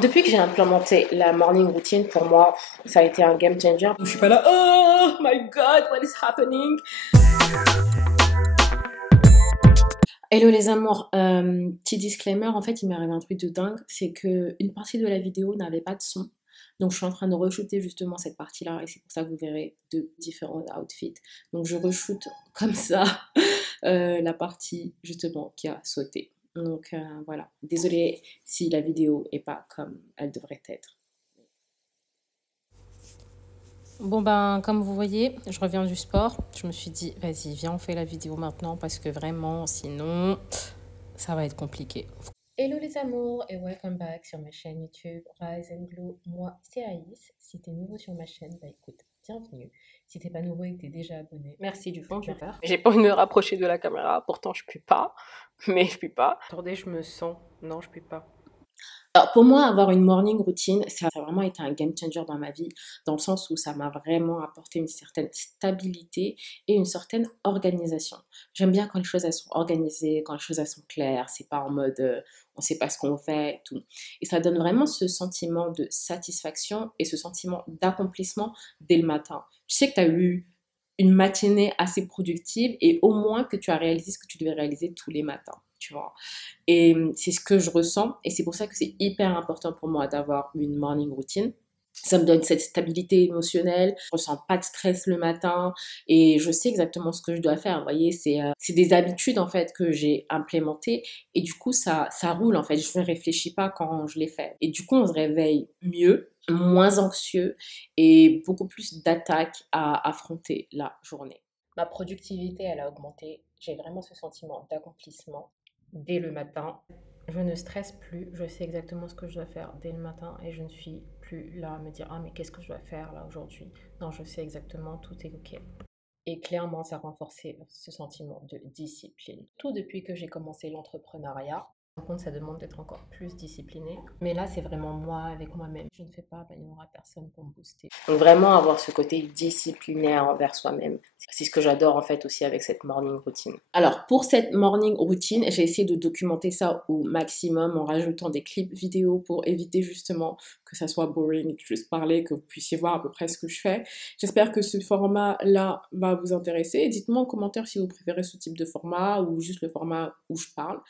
depuis que j'ai implémenté la morning routine, pour moi, ça a été un game changer. Je suis pas là, oh my god, what is happening? Hello les amours, petit disclaimer, en fait il m'est arrivé un truc de dingue, c'est que une partie de la vidéo n'avait pas de son. Donc je suis en train de re-shooter justement cette partie-là et c'est pour ça que vous verrez deux différents outfits. Donc je re-shoot comme ça la partie justement qui a sauté. Donc voilà, désolée si la vidéo est pas comme elle devrait être. Bon ben, comme vous voyez, je reviens du sport. Je me suis dit, vas-y, viens, on fait la vidéo maintenant parce que vraiment, sinon, ça va être compliqué. Hello les amours et welcome back sur ma chaîne YouTube Rise and Glow. Moi, c'est Aïs. Si t'es nouveau sur ma chaîne, bah écoute, bienvenue. Si t'es pas nouveau et que t'es déjà abonné, merci du fond du cœur. J'ai pas envie de me rapprocher de la caméra, pourtant je pue pas, mais je pue pas. Attendez, je me sens. Non, je pue pas. Alors pour moi, avoir une morning routine, ça a vraiment été un game changer dans ma vie, dans le sens où ça m'a vraiment apporté une certaine stabilité et une certaine organisation. J'aime bien quand les choses elles sont organisées, quand les choses elles sont claires, c'est pas en mode on sait pas ce qu'on fait et tout. Et ça donne vraiment ce sentiment de satisfaction et ce sentiment d'accomplissement dès le matin. Tu sais que tu as eu une matinée assez productive et au moins que tu as réalisé ce que tu devais réaliser tous les matins, tu vois. Et c'est ce que je ressens et c'est pour ça que c'est hyper important pour moi d'avoir une morning routine. Ça me donne cette stabilité émotionnelle, je ressens pas de stress le matin et je sais exactement ce que je dois faire. Vous voyez, c'est des habitudes en fait que j'ai implémentées et du coup ça roule en fait. Je ne réfléchis pas quand je les fais et du coup on se réveille mieux, moins anxieux et beaucoup plus d'attaques à affronter la journée. Ma productivité elle a augmenté. J'ai vraiment ce sentiment d'accomplissement dès le matin. Je ne stresse plus, je sais exactement ce que je dois faire dès le matin et je ne suis plus là à me dire « Ah mais qu'est-ce que je dois faire là aujourd'hui ?» Non, je sais exactement, tout est ok. Et clairement, ça a renforcé ce sentiment de discipline. Tout depuis que j'ai commencé l'entrepreneuriat. Par contre, ça demande d'être encore plus discipliné. Mais là, c'est vraiment moi avec moi-même. Je ne fais pas, il n'y aura personne pour me booster. Donc vraiment avoir ce côté disciplinaire envers soi-même. C'est ce que j'adore en fait aussi avec cette morning routine. Alors pour cette morning routine, j'ai essayé de documenter ça au maximum en rajoutant des clips vidéo pour éviter justement que ça soit boring et que je puisse parler, que vous puissiez voir à peu près ce que je fais. J'espère que ce format-là va vous intéresser. Dites-moi en commentaire si vous préférez ce type de format ou juste le format où je parle.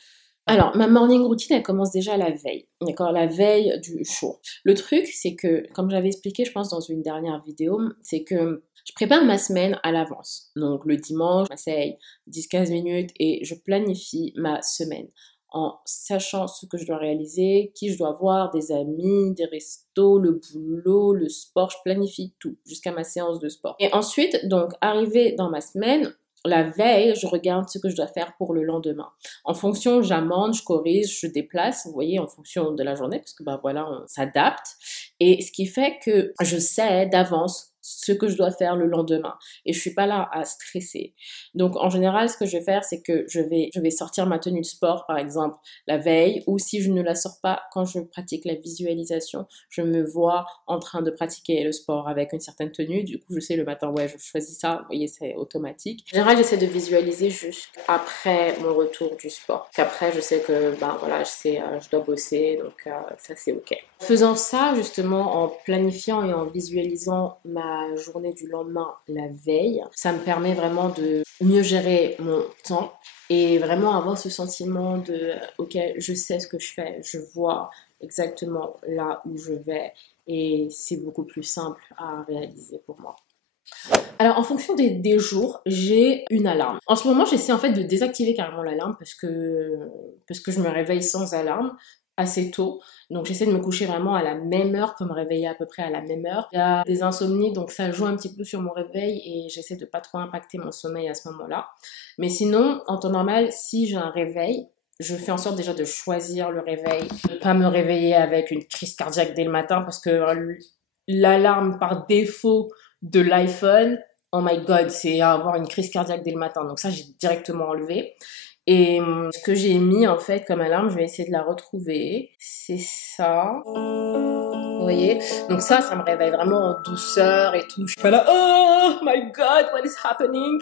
Alors, ma morning routine, elle commence déjà la veille, d'accord, la veille du jour. Le truc, c'est que, comme j'avais expliqué, je pense, dans une dernière vidéo, c'est que je prépare ma semaine à l'avance. Donc, le dimanche, je m'asseye 10-15 minutes et je planifie ma semaine en sachant ce que je dois réaliser, qui je dois voir, des amis, des restos, le boulot, le sport, je planifie tout jusqu'à ma séance de sport. Et ensuite, donc, arrivé dans ma semaine, la veille, je regarde ce que je dois faire pour le lendemain. En fonction, j'amende, je corrige, je déplace, vous voyez, en fonction de la journée, parce que ben voilà, on s'adapte. Et ce qui fait que je sais d'avance ce que je dois faire le lendemain. Et je suis pas là à stresser. Donc, en général, ce que je vais faire, c'est que je vais sortir ma tenue de sport, par exemple, la veille, ou si je ne la sors pas, quand je pratique la visualisation, je me vois en train de pratiquer le sport avec une certaine tenue. Du coup, je sais le matin, ouais, je choisis ça. Vous voyez, c'est automatique. En général, j'essaie de visualiser juste après mon retour du sport. Qu'après, je sais que, ben voilà, je dois bosser, donc ça, c'est ok. En faisant ça, justement, en planifiant et en visualisant ma journée du lendemain la veille, ça me permet vraiment de mieux gérer mon temps et vraiment avoir ce sentiment de ok, je sais ce que je fais, je vois exactement là où je vais et c'est beaucoup plus simple à réaliser pour moi. Alors en fonction des jours, j'ai une alarme. En ce moment, j'essaie en fait de désactiver carrément l'alarme parce que je me réveille sans alarme assez tôt. Donc j'essaie de me coucher vraiment à la même heure, pour me réveiller à peu près à la même heure. Il y a des insomnies, donc ça joue un petit peu sur mon réveil et j'essaie de pas trop impacter mon sommeil à ce moment-là. Mais sinon, en temps normal, si j'ai un réveil, je fais en sorte déjà de choisir le réveil, de pas me réveiller avec une crise cardiaque dès le matin parce que l'alarme par défaut de l'iPhone, oh my god, c'est avoir une crise cardiaque dès le matin. Donc ça, j'ai directement enlevé. Et ce que j'ai mis en fait comme alarme, je vais essayer de la retrouver. C'est ça. Vous voyez? Donc ça me réveille vraiment en douceur et tout. Je suis pas là, oh my god, what is happening?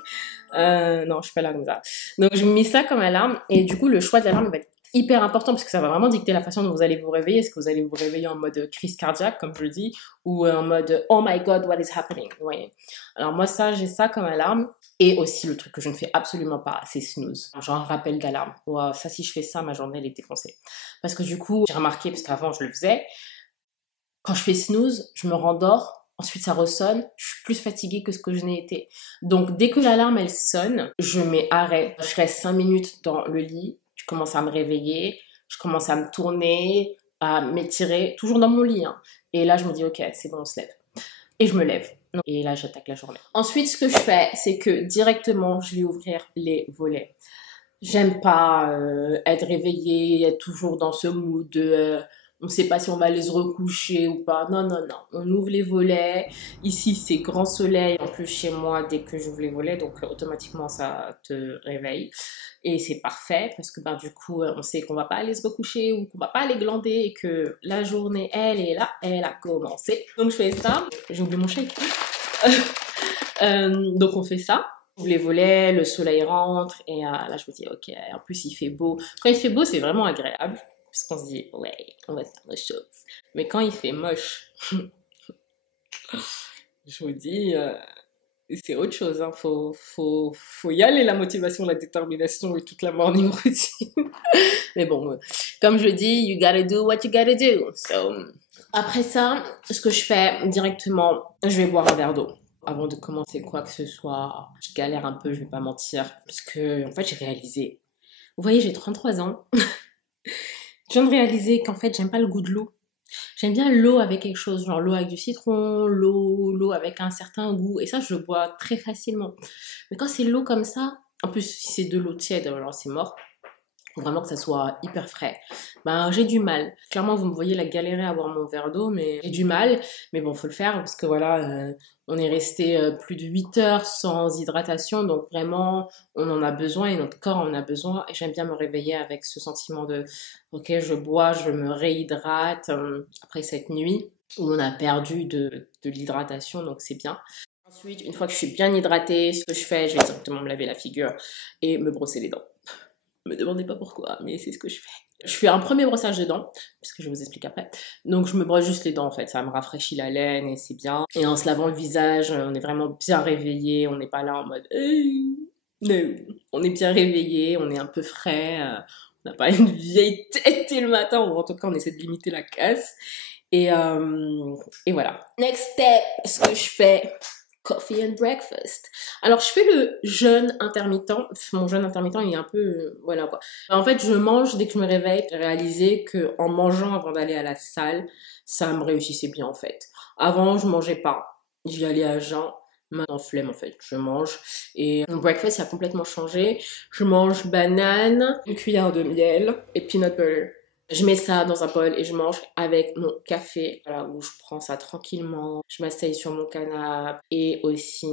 Non, je suis pas là comme ça. Donc je mets ça comme alarme et du coup le choix de l'alarme va être hyper important parce que ça va vraiment dicter la façon dont vous allez vous réveiller. Est-ce que vous allez vous réveiller en mode crise cardiaque, comme je le dis, ou en mode oh my god, what is happening? Ouais. Alors moi, j'ai ça comme alarme. Et aussi, le truc que je ne fais absolument pas, c'est snooze. Genre un rappel d'alarme. Wow, ça, si je fais ça, ma journée, elle est défoncée. Parce que du coup, j'ai remarqué, parce qu'avant, je le faisais, quand je fais snooze, je me rendors. Ensuite, ça ressonne. Je suis plus fatiguée que ce que je n'ai été. Donc, dès que l'alarme, elle sonne, je mets arrêt. Je reste 5 minutes dans le lit. Je commence à me réveiller. Je commence à me tourner, à m'étirer. Toujours dans mon lit, hein. Et là, je me dis, ok, c'est bon, on se lève. Et je me lève. Et là, j'attaque la journée. Ensuite, ce que je fais, c'est que directement, je vais ouvrir les volets. J'aime pas être réveillée, être toujours dans ce mood de on sait pas si on va aller se recoucher ou pas. Non, non, non. On ouvre les volets. Ici, c'est grand soleil. En plus, chez moi, dès que j'ouvre les volets, donc automatiquement, ça te réveille. Et c'est parfait parce que ben, du coup, on sait qu'on va pas aller se recoucher ou qu'on va pas aller glander et que la journée, elle est là, elle a commencé. Donc, je fais ça. J'ai oublié mon shake. Donc, on fait ça. Ouvre les volets, le soleil rentre et là je me dis ok, en plus il fait beau. Quand il fait beau c'est vraiment agréable parce qu'on se dit ouais on va faire des choses. Mais quand il fait moche, je vous dis c'est autre chose, hein. Faut y aller, la motivation, la détermination et toute la morning routine. Mais bon, comme je dis, you gotta do what you gotta do. So, après ça, ce que je fais directement, je vais boire un verre d'eau. Avant de commencer quoi que ce soit, je galère un peu, je vais pas mentir, parce que en fait j'ai réalisé. Vous voyez, j'ai 33 ans. Je viens de réaliser qu'en fait j'aime pas le goût de l'eau. J'aime bien l'eau avec quelque chose, genre l'eau avec du citron, l'eau avec un certain goût, et ça je le bois très facilement. Mais quand c'est l'eau comme ça, en plus si c'est de l'eau tiède, alors c'est mort. Faut vraiment que ça soit hyper frais. Ben, j'ai du mal. Clairement, vous me voyez la galérer à boire mon verre d'eau, mais j'ai du mal. Mais bon, faut le faire parce que voilà, on est resté plus de 8 heures sans hydratation. Donc vraiment, on en a besoin et notre corps en a besoin. Et j'aime bien me réveiller avec ce sentiment de, ok, je bois, je me réhydrate après cette nuit où on a perdu de l'hydratation. Donc c'est bien. Ensuite, une fois que je suis bien hydratée, ce que je fais, je vais directement me laver la figure et me brosser les dents. Me demandez pas pourquoi, mais c'est ce que je fais. Je fais un premier brossage de dents, parce que je vous explique après. Donc je me brosse juste les dents en fait, ça me rafraîchit la laine et c'est bien. Et en se lavant le visage, on est vraiment bien réveillé, on n'est pas là en mode non. On est bien réveillé, on est un peu frais, on n'a pas une vieille tête et le matin, ou en tout cas on essaie de limiter la casse. Et voilà. Next step, ce que je fais, coffee and breakfast. Alors, je fais le jeûne intermittent. Mon jeûne intermittent, il est un peu... voilà, quoi. En fait, je mange dès que je me réveille. J'ai réalisé qu'en mangeant avant d'aller à la salle, ça me réussissait bien, en fait. Avant, je mangeais pas. J'y allais à jeun. Maintenant, flemme, en fait. Je mange. Et mon breakfast, ça a complètement changé. Je mange banane, une cuillère de miel et peanut butter. Je mets ça dans un bol et je mange avec mon café, voilà, où je prends ça tranquillement. Je m'asseye sur mon canapé et aussi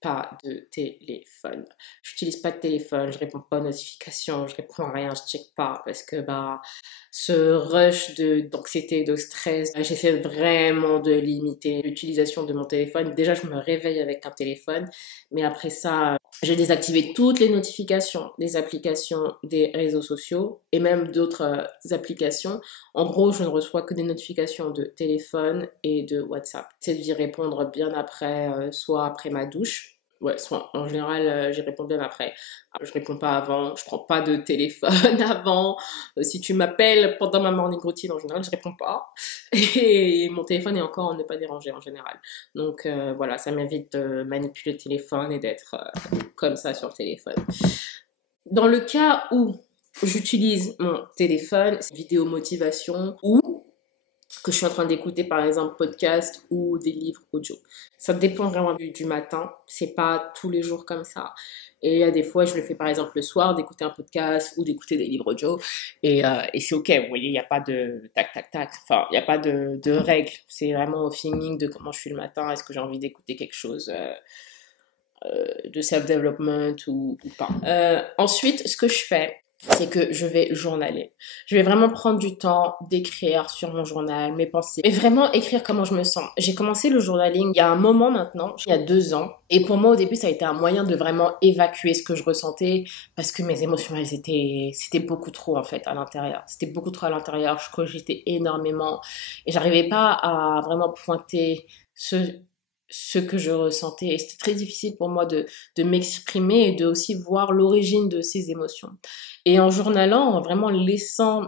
pas de téléphone. J'utilise pas de téléphone, je réponds pas aux notifications, je réponds à rien, je check pas parce que bah ce rush d'anxiété, de stress, j'essaie vraiment de limiter l'utilisation de mon téléphone. Déjà, je me réveille avec un téléphone, mais après ça, j'ai désactivé toutes les notifications des applications des réseaux sociaux et même d'autres applications. En gros, je ne reçois que des notifications de téléphone et de WhatsApp. J'essaie d'y répondre bien après, soit après ma douche. Ouais, soit en général, j'y réponds bien après. Je réponds pas avant, je prends pas de téléphone avant. Si tu m'appelles pendant ma morning routine, en général, je réponds pas. Et mon téléphone est encore en ne pas déranger en général. Donc voilà, ça m'évite de manipuler le téléphone et d'être comme ça sur le téléphone. Dans le cas où j'utilise mon téléphone, vidéo motivation ou que je suis en train d'écouter par exemple podcast ou des livres audio. Ça dépend vraiment du matin, c'est pas tous les jours comme ça. Et il y a des fois, je le fais par exemple le soir, d'écouter un podcast ou d'écouter des livres audio. Et c'est ok, vous voyez, il n'y a pas de tac, tac, tac. Enfin, il n'y a pas de règles. C'est vraiment au feeling de comment je suis le matin. Est-ce que j'ai envie d'écouter quelque chose de self-development ou pas. Ensuite, ce que je fais, c'est que je vais journaler. Je vais vraiment prendre du temps d'écrire sur mon journal, mes pensées, et vraiment écrire comment je me sens. J'ai commencé le journaling il y a un moment maintenant, il y a 2 ans, et pour moi au début ça a été un moyen de vraiment évacuer ce que je ressentais, parce que mes émotions c'était beaucoup trop en fait à l'intérieur. C'était beaucoup trop à l'intérieur, je cogitais énormément, et j'arrivais pas à vraiment pointer ce que je ressentais, et c'était très difficile pour moi de m'exprimer et de aussi voir l'origine de ces émotions. Et en journalant, en vraiment laissant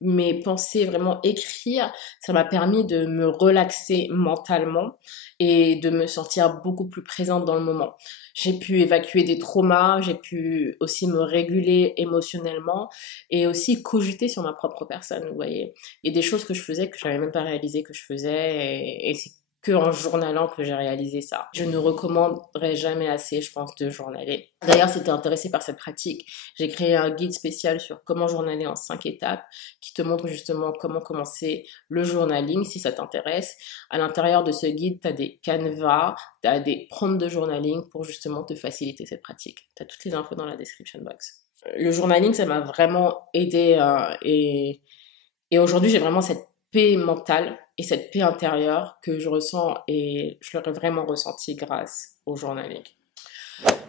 mes pensées vraiment écrire, ça m'a permis de me relaxer mentalement et de me sentir beaucoup plus présente dans le moment. J'ai pu évacuer des traumas, j'ai pu aussi me réguler émotionnellement et aussi cogiter sur ma propre personne, vous voyez. Il y a des choses que je faisais que je n'avais même pas réalisé que je faisais et c'est que en journalant que j'ai réalisé ça. Je ne recommanderais jamais assez, je pense, de journaler. D'ailleurs, si tu es intéressé par cette pratique, j'ai créé un guide spécial sur comment journaler en 5 étapes qui te montre justement comment commencer le journaling si ça t'intéresse. À l'intérieur de ce guide, tu as des canevas, tu as des prompts de journaling pour justement te faciliter cette pratique. Tu as toutes les infos dans la description box. Le journaling, ça m'a vraiment aidé et aujourd'hui, j'ai vraiment cette paix mentale et cette paix intérieure que je ressens et je l'aurais vraiment ressenti grâce au journaling.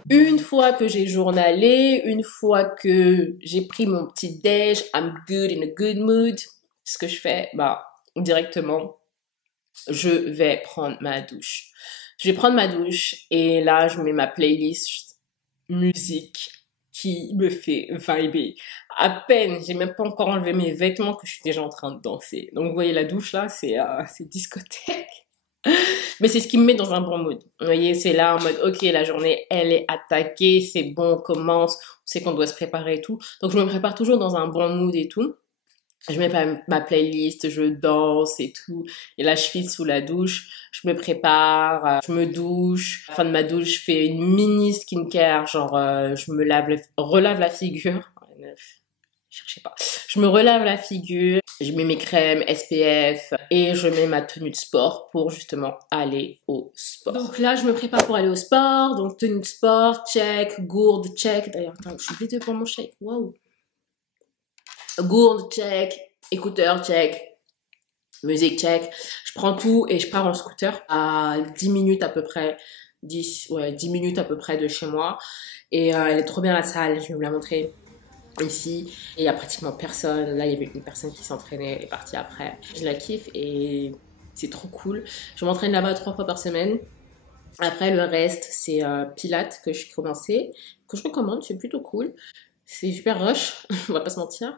Une fois que j'ai journalé, une fois que j'ai pris mon petit déj, I'm good in a good mood, ce que je fais, directement, je vais prendre ma douche. Je vais prendre ma douche et là, je mets ma playlist musique qui me fait vibrer. À peine, j'ai même pas encore enlevé mes vêtements que je suis déjà en train de danser. Donc vous voyez, la douche là, c'est discothèque. Mais c'est ce qui me met dans un bon mood. Vous voyez, c'est là en mode, ok, la journée, elle est attaquée, c'est bon, on commence, on sait qu'on doit se préparer et tout. Donc je me prépare toujours dans un bon mood et tout. Je mets ma playlist, je danse et tout. Et là, je file sous la douche. Je me prépare, je me douche. À la fin de ma douche, je fais une mini skincare. Genre, je me relave la figure. Cherchez pas. Je me relave la figure. Je mets mes crèmes SPF et je mets ma tenue de sport pour justement aller au sport. Donc là, je me prépare pour aller au sport. Donc, tenue de sport, check. Gourde, check. D'ailleurs, attends, je suis obligée de prendre mon shake. Waouh. Gourde, check. Écouteurs, check. Musique, check. Je prends tout et je pars en scooter à 10 minutes à peu près. 10 minutes à peu près de chez moi. Et elle est trop bien la salle. Je vais vous la montrer ici. Et il n'y a pratiquement personne. Là, il y avait une personne qui s'entraînait. Elle est partie après. Je la kiffe et c'est trop cool. Je m'entraîne là-bas 3 fois par semaine. Après, le reste, c'est Pilates que je commençais, que je recommande. C'est plutôt cool. C'est super rush, on va pas se mentir.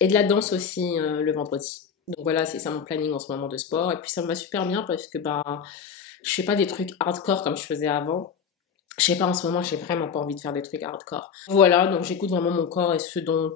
Et de la danse aussi le vendredi. Donc voilà, c'est ça mon planning en ce moment de sport. Et puis ça me va super bien parce que je fais pas des trucs hardcore comme je faisais avant. Je sais pas, en ce moment, j'ai vraiment pas envie de faire des trucs hardcore. Voilà, donc j'écoute vraiment mon corps et ce dont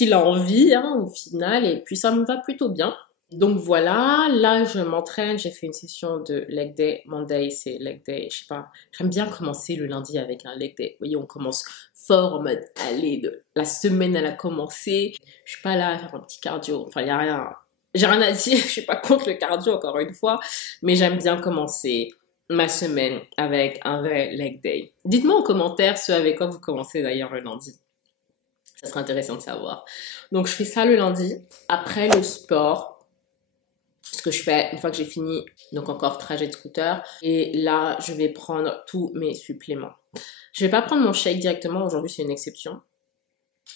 il a envie, hein, au final. Et puis ça me va plutôt bien. Donc voilà, là je m'entraîne, j'ai fait une session de leg day. Monday, c'est leg day, je sais pas. J'aime bien commencer le lundi avec un leg day. Vous voyez, on commence fort en mode, allez, la semaine elle a commencé. Je suis pas là à faire un petit cardio, enfin il y a rien. J'ai rien à dire, je suis pas contre le cardio encore une fois, mais j'aime bien commencer ma semaine avec un vrai leg day. Dites-moi en commentaire ce avec quoi vous commencez d'ailleurs le lundi. Ça serait intéressant de savoir. Donc je fais ça le lundi, après le sport. Ce que je fais une fois que j'ai fini, donc encore trajet de scooter. Et là, je vais prendre tous mes suppléments. Je vais pas prendre mon shake directement. Aujourd'hui, c'est une exception.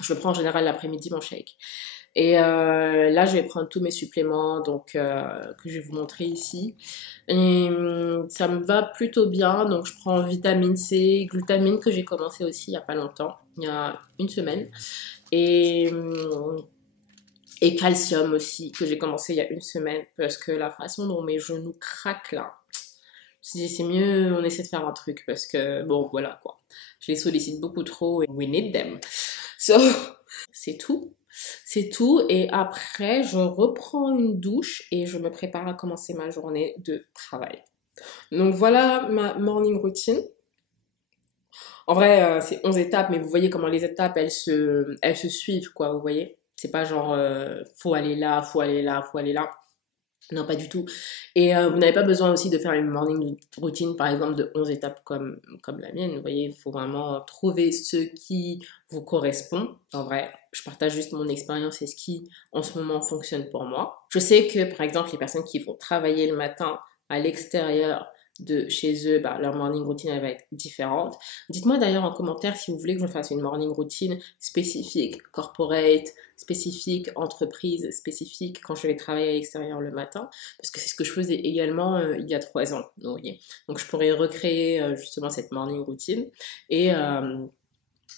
Je le prends en général l'après-midi, mon shake. Et là, je vais prendre tous mes suppléments donc, que je vais vous montrer ici. Et ça me va plutôt bien. Donc, je prends vitamine C, glutamine que j'ai commencé aussi il n'y a pas longtemps, il y a une semaine. Et calcium aussi, que j'ai commencé il y a une semaine, parce que la façon dont mes genoux craquent là, je me suis dit c'est mieux, on essaie de faire un truc, parce que bon, voilà quoi. Je les sollicite beaucoup trop et we need them. So, c'est tout. C'est tout. Et après, je reprends une douche et je me prépare à commencer ma journée de travail. Donc voilà ma morning routine. En vrai, c'est 11 étapes, mais vous voyez comment les étapes, elles se suivent, quoi, vous voyez. C'est pas genre, faut aller là, faut aller là, faut aller là. Non, pas du tout. Et vous n'avez pas besoin aussi de faire une morning routine, par exemple, de 11 étapes comme la mienne. Vous voyez, il faut vraiment trouver ce qui vous correspond. En vrai, je partage juste mon expérience et ce qui, en ce moment, fonctionne pour moi. Je sais que, par exemple, les personnes qui vont travailler le matin à l'extérieur de chez eux, bah, leur morning routine elle va être différente. Dites-moi d'ailleurs en commentaire si vous voulez que je fasse une morning routine spécifique, corporate, spécifique, entreprise, spécifique quand je vais travailler à l'extérieur le matin, parce que c'est ce que je faisais également il y a 3 ans. Vous voyez. Donc je pourrais recréer justement cette morning routine et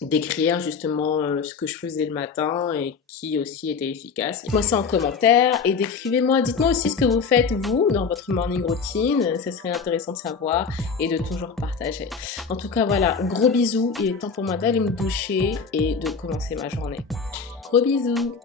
d'écrire justement ce que je faisais le matin et qui aussi était efficace. Dites-moi ça en commentaire et décrivez-moi, dites-moi aussi ce que vous faites vous dans votre morning routine, ça serait intéressant de savoir et de toujours partager. En tout cas voilà, gros bisous, il est temps pour moi d'aller me doucher et de commencer ma journée. Gros bisous!